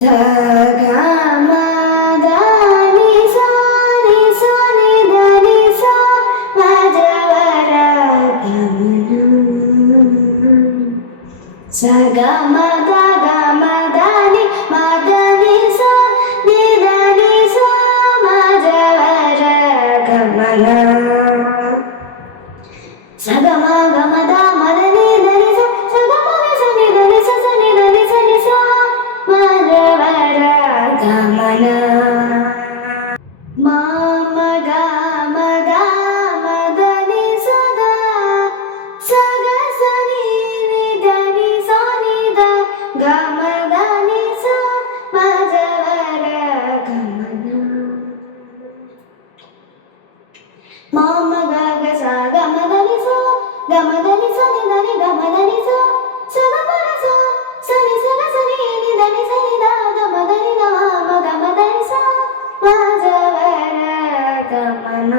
ध ग म ध नि सा नि सा नि ध नि सा म ज व र ग म ಸ ಗ ಮ ದ ಗ ಮ ದ ನಿ ಮ ದ ನಿ ಸ ನಿ ದ ನಿ ಸ ಮ ಜ ವ ರ ಗ ಮ ನ ಸ ಗ ಮ ಗ ಮ ದ ಮ ದ ನಿ ದ ನಿ ಸ ಸ ಗ ಮ ನಿ ಸ ನಿ ದ ನಿ ಸ ಸ ನಿ ದ ನಿ ಸ ನಿ ಸ ಮ ಜ ವ ರ ಗ ಮ ನ ಮ ಮ ಗ ಮ ದ ಮ ದ ನಿ ಸ ಗ ಸ ಗ ಸ ನಿ ನಿ ದ ನಿ ಸ ನಿ ದ ಗ ಮ ದ ನಿ ಸ ಮ ಜ ವ ರ ಗ ಮ ನ ಮ ಮ ಗ ಗ ಸ ಗ ಮ ದ ನಿ ಸ ಗ ಮ ದ ನಿ ಸ ನಿ ದ ನಿ ಗ ಮ ದ ನಿ ಸ ಸ ಗ ಮ ರ ಸ ಸ ನಿ ಸ ಗ ಸ ನಿ ನಿ ದ ನಿ ಸ ನಿ ದ ಗ ಮ ದ ನಿ ದ ಮ ಗ ಮ ದ ನಿ ಸ ಮ ಜ ವ ರ ಗ ಮ ನ